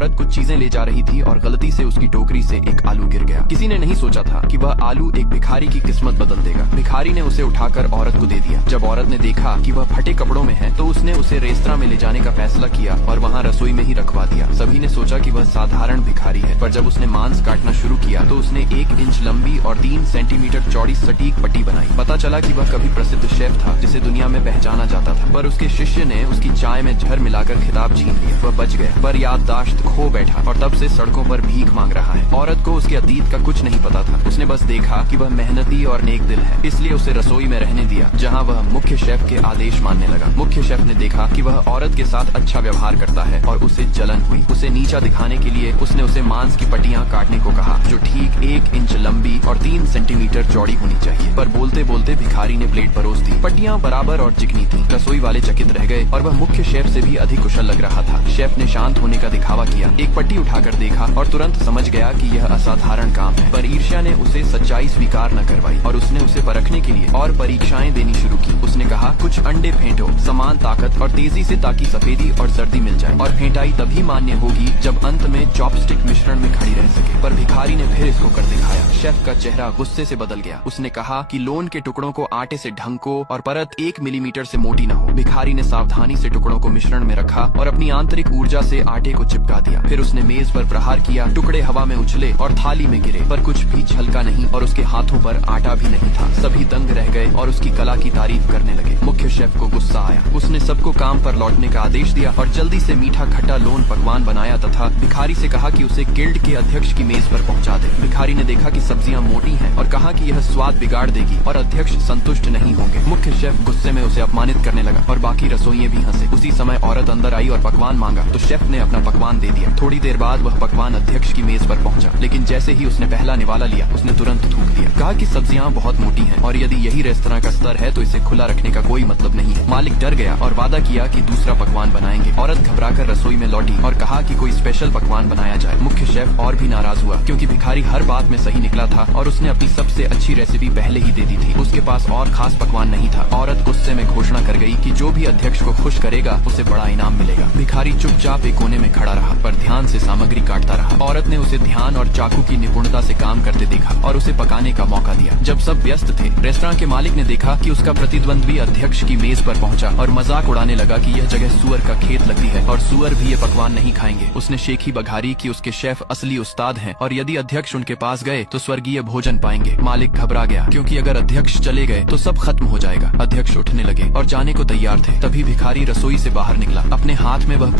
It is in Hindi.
औरत कुछ चीजें ले जा रही थी और गलती से उसकी टोकरी से एक आलू गिर गया। किसी ने नहीं सोचा था कि वह आलू एक भिखारी की किस्मत बदल देगा। भिखारी ने उसे उठाकर औरत को दे दिया। जब औरत ने देखा कि वह फटे कपड़ों में है तो उसने उसे रेस्तरां में ले जाने का फैसला किया और वहाँ रसोई में ही रखवा दिया। सभी ने सोचा कि वह साधारण भिखारी है, पर जब उसने मांस काटना शुरू किया तो उसने 1 इंच लंबी और 3 सेंटीमीटर चौड़ी सटीक पट्टी बनाई। पता चला कि वह कभी प्रसिद्ध शेफ था जिसे दुनिया में पहचाना जाता था, पर उसके शिष्य ने उसकी चाय में जहर मिलाकर खिताब छीन लिया। वह बच गया, पर याददाश्त खो बैठा और तब से सड़कों पर भीख मांग रहा है। औरत को उसके अतीत का कुछ नहीं पता था। उसने बस देखा कि वह मेहनती और नेक दिल है, इसलिए उसे रसोई में रहने दिया, जहाँ वह मुख्य शेफ के आदेश मानने लगा। मुख्य शेफ ने देखा कि वह औरत के साथ अच्छा व्यवहार करता है और उसे जलन हुई। उसे नीचा दिखाने के लिए उसने उसे मांस की पट्टियां काटने को कहा, जो ठीक 1 इंच लंबी और 3 सेंटीमीटर चौड़ी होनी चाहिए। पर बोलते बोलते भिखारी ने प्लेट परोस दी। पट्टियां बराबर और चिकनी थी। रसोई वाले चकित रह गए और वह मुख्य शेफ से भी अधिक कुशल लग रहा था। शेफ ने शांत होने का दिखावा किया, एक पट्टी उठाकर देखा और तुरंत समझ गया कि यह असाधारण काम है। पर ईर्ष्या ने उसे सच्चाई स्वीकार न करवाई और उसने उसे परखने के लिए और परीक्षाएं देनी शुरू की। उसने कहा, कुछ अंडे फेंटो समान ताकत और तेजी से, ताकि सफेदी और जर्दी मिल जाए, और फेंटाई तभी मान्य होगी जब अंत में चॉपस्टिक मिश्रण में खड़ी रह सके। पर भिखारी ने फिर इसको कर दिखाया। शेफ का चेहरा गुस्से से बदल गया। उसने कहा कि लोन के टुकड़ों को आटे से ढंको और परत 1 मिलीमीटर से मोटी न हो। भिखारी ने सावधानी से टुकड़ों को मिश्रण में रखा और अपनी आंतरिक ऊर्जा से आटे को चिपका दिया। फिर उसने मेज पर प्रहार किया। टुकड़े हवा में उछले और थाली में गिरे, पर कुछ भी छलका नहीं और उसके हाथों पर आटा भी नहीं था। सभी दंग रह गए और उसकी कला की तारीफ करने लगे। मुख्य शेफ को गुस्सा आया। उसने सबको काम पर लौटने का आदेश दिया और जल्दी से मीठा खट्टा लोन पकवान बनाया तथा भिखारी से कहा कि उसे गिल्ड के अध्यक्ष की मेज पर पहुंचा दे। भिखारी ने देखा कि सब्जियां मोटी हैं और कहा कि यह स्वाद बिगाड़ देगी और अध्यक्ष संतुष्ट नहीं होंगे। मुख्य शेफ गुस्से में उसे अपमानित करने लगा और बाकी रसोइये भी हंसे। उसी समय औरत अंदर आई और पकवान मांगा तो शेफ ने अपना पकवान दे दिया। थोड़ी देर बाद वह पकवान अध्यक्ष की मेज पर पहुंचा, लेकिन जैसे ही उसने पहला निवाला लिया उसने तुरंत थूक दिया। कहा कि सब्जियां बहुत मोटी हैं और यदि यही रेस्तरां का स्तर है तो इसे खुला रखने का कोई मतलब नहीं है। मालिक डर गया और वादा किया कि दूसरा पकवान बनाएंगे। औरत घबराकर रसोई में लौटी और कहा कि कोई स्पेशल पकवान बनाया जाए। मुख्य शेफ और भी नाराज हुआ, क्योंकि भिखारी हर बात में सही निकला था और उसने अपनी सबसे अच्छी रेसिपी पहले ही दे दी थी। उसके पास और खास पकवान नहीं था। औरत गुस्से में घोषणा कर गई कि जो भी अध्यक्ष को खुश करेगा उसे बड़ा इनाम मिलेगा। भिखारी चुपचाप एक कोने में खड़ा रहा, पर ध्यान से सामग्री काटता रहा। औरत ने उसे ध्यान और चाकू की निपुणता से काम करते देखा और उसे पकाने का मौका दिया। जब सब व्यस्त थे, रेस्तरां के मालिक ने देखा कि उसका प्रतिद्वंद्वी अध्यक्ष की मेज पर पहुंचा और मजाक उड़ाने लगा कि यह जगह सुअर का खेत लगती है और सुअर भी ये पकवान नहीं खाएंगे। उसने शेखी बघारी कि उसके शेफ असली उस्ताद हैं और यदि अध्यक्ष उनके पास गए तो स्वर्गीय भोजन पाएंगे। मालिक घबरा गया, क्योंकि अगर अध्यक्ष चले गए तो सब खत्म हो जाएगा। अध्यक्ष उठने लगे और जाने को तैयार थे। तभी भिखारी रसोई से बाहर निकला। अपने हाथ में वह